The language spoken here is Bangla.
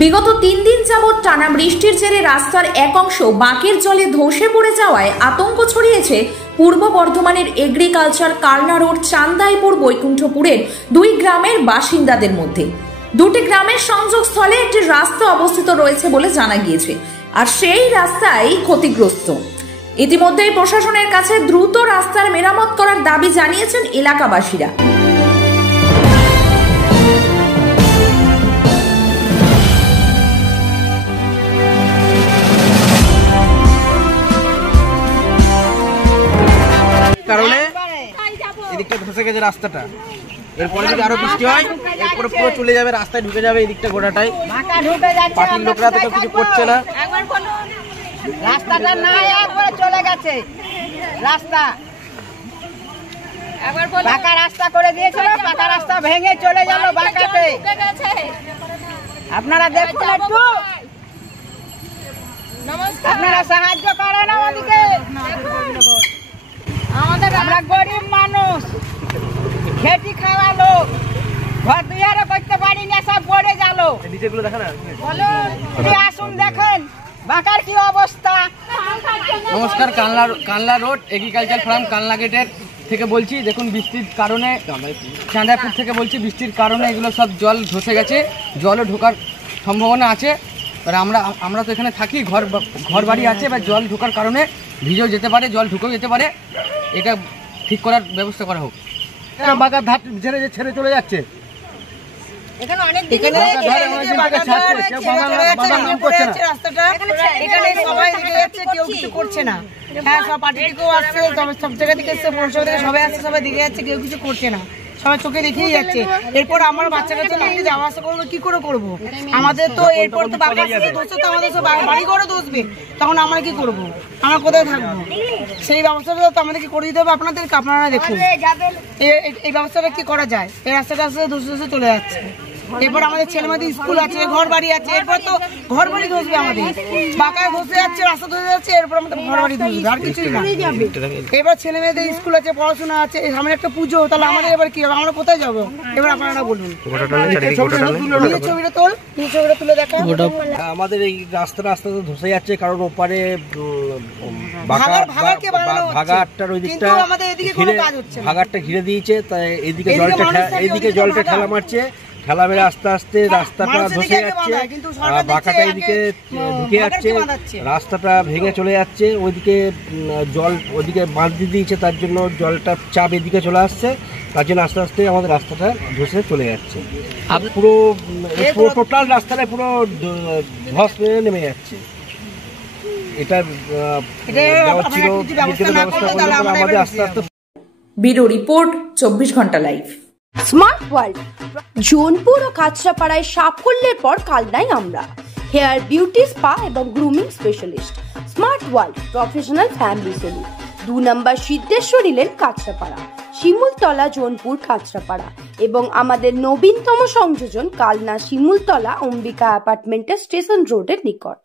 বিগত 3 দিন যাবৎ টানা বৃষ্টির জেরে রাস্তার এক অংশ বাঁকের জলে ধসে পড়ে যাওয়ায় আতঙ্ক ছড়িয়েছে পূর্ব বর্ধমানের এগ্রিকালচার কালনা রোড চান্দাইপুর বৈকুণ্ঠপুরের 2 গ্রামের বাসিন্দাদের মধ্যে। দুটি গ্রামের সংযোগস্থলে একটি রাস্তা অবস্থিত রয়েছে বলে জানা গিয়েছে, আর সেই রাস্তাই ক্ষতিগ্রস্ত। ইতিমধ্যেই প্রশাসনের কাছে দ্রুত রাস্তার মেরামত করার দাবি জানিয়েছেন এলাকাবাসীরা। কারণে এদিকটা ধসে গেছে রাস্তাটা। এরপরে যদি আরো বৃষ্টি হয় এরপরে পুরো চলে যাবে, রাস্তায় ঢুকে যাবে এদিকটা গোটাটাই। পার্টির লোকরা তো কিছু করছে না, রাস্তাটা না একবারে চলে গেছে। রাস্তা পাকা রাস্তা করে দিয়েছিল, পাকা রাস্তা ভেঙে চলে গেল বাঁকাতে। আপনারা দেখুন একটু, আপনারা সাহায্য করেন আমাদেরকে। আমরা গরিব মানুষ, খেটি খাওয়া লোক, ঘর দুয়ারও করতে পারি না, সব পড়ে গেল। আসুন দেখেন বাঁকার কি অবস্থা। নমস্কার, Kalna road agriculture farm Kalna গেটের থেকে বলছি। দেখুন বৃষ্টির কারণে, চাঁদাইপুর থেকে বলছি, বৃষ্টির কারণে এগুলো সব জল ধসে গেছে, জলও ঢোকার সম্ভাবনা আছে। আমরা তো এখানে থাকি, ঘর বাড়ি আছে, বা জল ঢোকার কারণে ভিজেও যেতে পারে, জল ঢুকেও যেতে পারে। এটা ঠিক করার ব্যবস্থা করা হোক। বাঁকার ধার ছেড়ে চলে যাচ্ছে, কেউ কিছু করছে না। হ্যাঁ, সব পার্টি থেকেও আসছে, সব জায়গা থেকে এসছে, পৌরসভা থেকে সবাই আসছে, সবাই দিকে যাচ্ছে, কেউ কিছু করছে না, সবাই চোখে দেখেই যাচ্ছে। এরপর আমার বাচ্চা কাচ্চা নিয়ে যাওয়া আসা করবো, কি করে করবো? আমাদের তো এরপর তো বাবা ধসে তো আমাদের সব বাড়ি ঘরে ধসবে, তখন আমরা কি করবো? আমরা কোথায় থাকবো? সেই ব্যবস্থাটা তো আমাদেরকে করে দিতে হবে আপনাদেরকে। আপনারা দেখুন এই ব্যবস্থাটা কি করা যায়। এই রাস্তাটা আসতে ধসে ধসে চলে যাচ্ছে। এরপর আমাদের ছেলে মেয়েদের স্কুল আছে, ঘর বাড়ি আছে, এরপর তো ঘর বাড়ি ধসবে আমাদের। বাঁকায় ধসে যাচ্ছে, রাস্তা ধসে যাচ্ছে, এরপর আমাদের ঘর বাড়ি ধসবে, আর কিছুই না। এবার ছেলে মেয়েদের স্কুল আছে, পড়াশোনা আছে, সামনে একটা পুজো, তাহলে আমাদের এবার কি হবে? আমরা কোথায় যাবো? এবার আপনারা বলুন। ছবিটা তুলে দেখা। আমাদের এই রাস্তাটা আস্তে আস্তে ধসে যাচ্ছে, কারণ ওপারে ভাগাটার ওই দিকটা ভাগারটা ঘিরে দিয়েছে, তাই এদিকে জলটা ঠেলা মারছে, ঠেলা মেরে আস্তে আস্তে রাস্তাটা ধসে যাচ্ছে, বাঁকাটা এদিকে ঢুকে যাচ্ছে, রাস্তাটা ভেঙে চলে যাচ্ছে। ওইদিকে জল ওইদিকে বাঁধ দিয়ে দিয়েছে, তার জন্য জলটা চাপ এদিকে চলে আসছে, তার জন্য আস্তে আস্তে আমাদের রাস্তাটা ধসে চলে যাচ্ছে। পুরো টোটাল রাস্তাটা পুরো ধস নেমে যাচ্ছে। এটা আমাদের আস্তে আস্তে। ব্যুরো রিপোর্ট, 24 ঘন্টা লাইভ। স্মার্ট ওয়ার্ল্ড জোনপুর ও কাঁচরাপাড়ায় সাফল্যের পর কালনায় আমরা হেয়ার বিউটি স্পা এবং grooming specialist. Smart world professional family salon, 2 number Siddheshwari lane, Kanchrapara, Shimultala, Jonpur, Kanchrapara, এবং আমাদের নবীনতম সংযোজন কালনা শিমুলতলা অম্বিকা অ্যাপার্টমেন্টের স্টেশন রোডের নিকট।